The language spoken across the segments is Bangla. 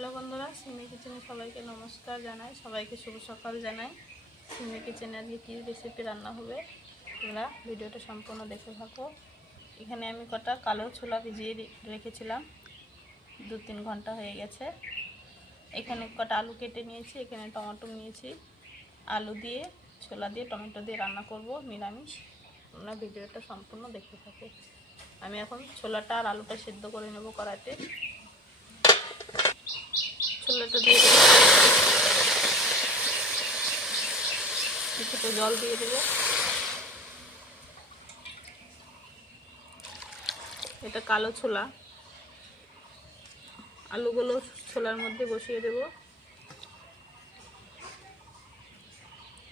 হ্যালো বন্ধুরা, সিমি কিচেনে সবাইকে নমস্কার জানাই, সবাইকে শুভ সকাল জানাই। সিমি কিচেনে আজকে কী রেসিপি রান্না হবে তোমরা ভিডিওটা সম্পূর্ণ দেখে থাকো। এখানে আমি কটা কালো ছোলা ভিজিয়ে রেখেছিলাম, 2-3 ঘন্টা হয়ে গেছে। এখানে কটা আলু কেটে নিয়েছি, এখানে টমেটো নিয়েছি। আলু দিয়ে, ছোলা দিয়ে, টমেটো দিয়ে রান্না করব নিরামিষ। তোমরা ভিডিওটা সম্পূর্ণ দেখতে থাকো। আমি এখন ছোলাটা আর আলুটা সিদ্ধ করে নেব কড়াইতে। ছোলাটা দিয়ে দেবো, কিছুটা জল দিয়ে দেবো। এটা কালো ছোলা, আলুগুলো ছোলার মধ্যে বসিয়ে দেব।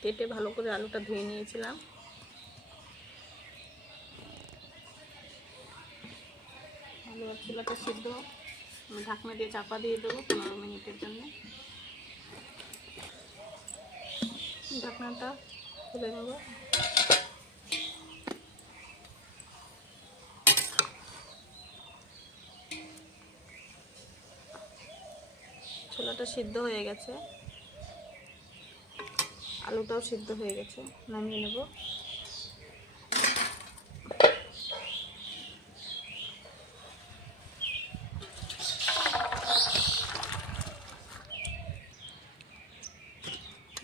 কেটে ভালো করে আলুটা ধুয়ে নিয়েছিলাম। আলু আর ছোলাটা সিদ্ধ ঢাকনা দিয়ে চাপা দিয়ে দেবো 15 মিনিটের জন্য। ঢাকনাটা খুলে নেব। ছোলাটা সিদ্ধ হয়ে গেছে, আলুটাও সিদ্ধ হয়ে গেছে, নামিয়ে নেব।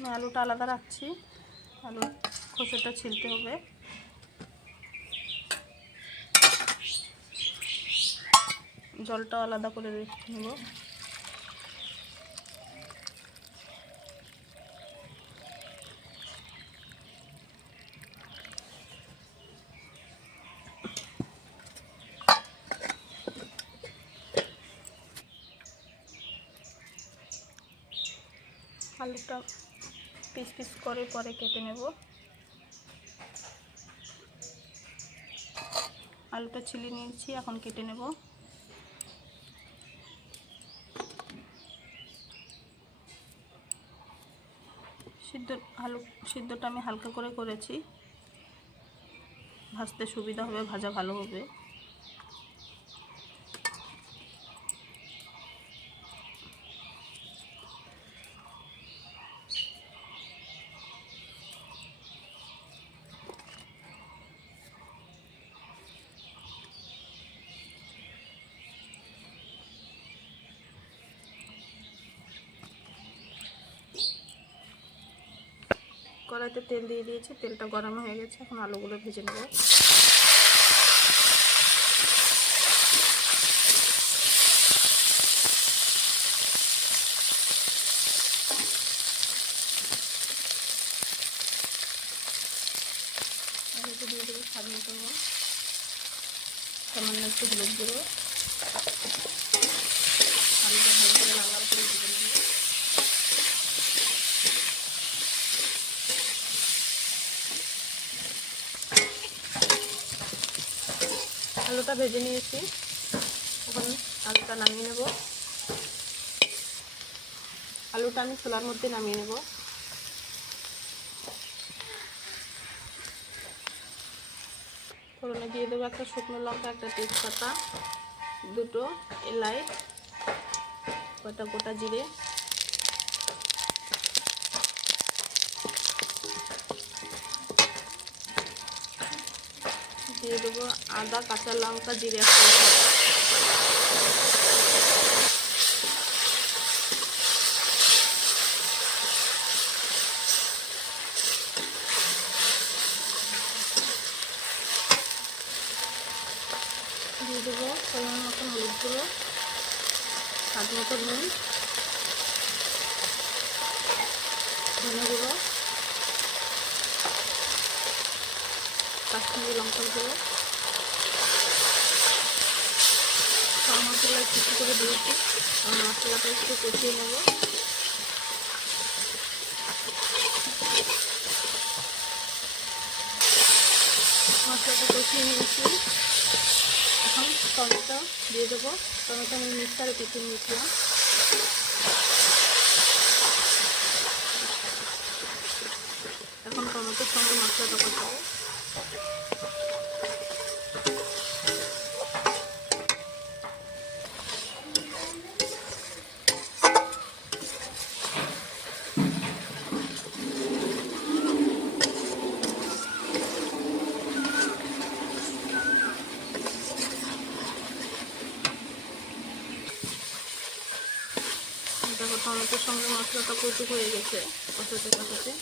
আমি আলুটা আলাদা রাখছি, আলুর খোসাটা ছিলতে হবে। জলটাও আলাদা করে নেব। আলুটা পিস পিস করে পরে কেটে নেব। আলুটা ছিলে নিয়েছি, এখন কেটে নেব। সিদ্ধটা আমি হালকা করে করেছি, ভাজতে সুবিধা হবে, ভাজা ভালো হবে। কড়াইতে তেল দিয়ে দিয়েছি, তেলটা গরম হয়ে গেছে, এখন আলুগুলো ভেজে নেব। আলুতে দিয়ে দেবো স্বাদ মতো নুন, সামান্য একটু হলুদ গুঁড়ো। আলুটা ভালো করে লাল লাল করে ভেজে নেব। আলুটা ভেজে নিয়েছি, এখন আলুটা নামিয়ে নেব। আলুটা আমি ছোলার মধ্যে নামিয়ে নেব। ফোড়নে দিয়ে দেবো একটা শুকনো লঙ্কা, একটা তেজপাতা, 2টো এলাচ, কটা গোটা জিরে, দিয়ে দেবো আদা, কাঁচা লঙ্কা, জিরে একটা দিয়ে দেবো পরিমাণ মতন হলুদ গুঁড়ো, স্বাদ মতো নুন, ধনে গুঁড়ো, কাশ্মীরি লঙ্কার গুঁড়ো, সব মশলা কিছু করে দিয়েছি। মশলাটা একটু কষিয়ে নেব। মশলাটা কষিয়ে নিয়েছি, এখন টমেটো দিয়ে দেবো। টমেটো আমি মিক্সারে পিষে নিয়েছিলাম। এখন টমেটোর সঙ্গে মশলাটা কষাবো। টমেটোর সঙ্গে মশলাটা কষু হয়ে গেছে, কষাতে কষাতে।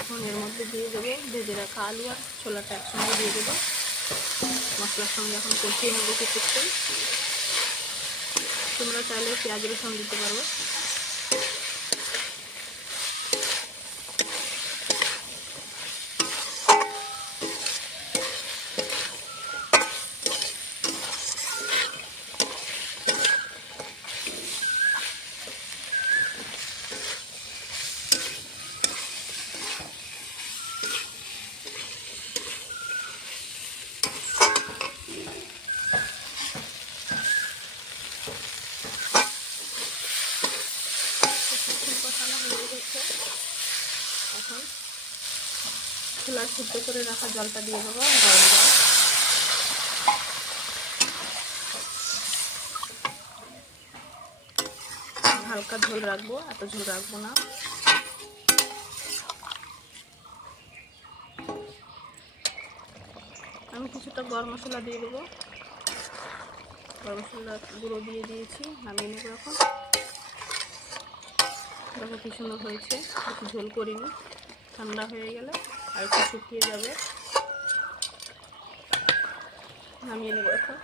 এখন এর মধ্যে দিয়ে দেবো ভেজে রাখা আলু আর ছোলাটা একসঙ্গে দিয়ে দেবো। মশলার সঙ্গে এখন কষিয়ে নেবো কিছুক্ষণ। তোমরা চাইলে পেঁয়াজ রসুন দিতে পারো। কষানো হয়ে গেছে, এখন ছোলার সিদ্ধ করে রাখা জলটা দিয়ে দেবো, গরম জল। হালকা ঝোল রাখবো, এত ঝোল রাখবো না। আমি কিছুটা গরম মশলা দিয়ে দেবো, গরম মশলা গুঁড়ো দিয়ে দিয়েছি, নামিয়ে নেবো এখন। দেখো কি সুন্দর হয়েছে, একটু ঝোল করিনি, ঠান্ডা হয়ে গেলে আর একটু শুকিয়ে যাবে। নামিয়ে নেবো এখন।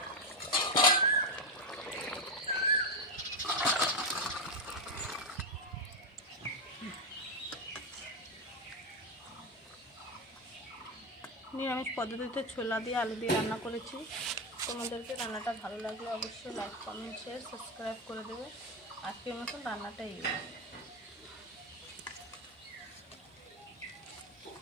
নিরামিষ পদ্ধতিতে ছোলা দিয়ে আলু দিয়ে রান্না করেছি। তোমাদেরকে রান্নাটা ভালো লাগলে অবশ্যই লাইক, কমেন্ট, শেয়ার, সাবস্ক্রাইব করে দেবে। আজকের মতন রান্নাটা এই।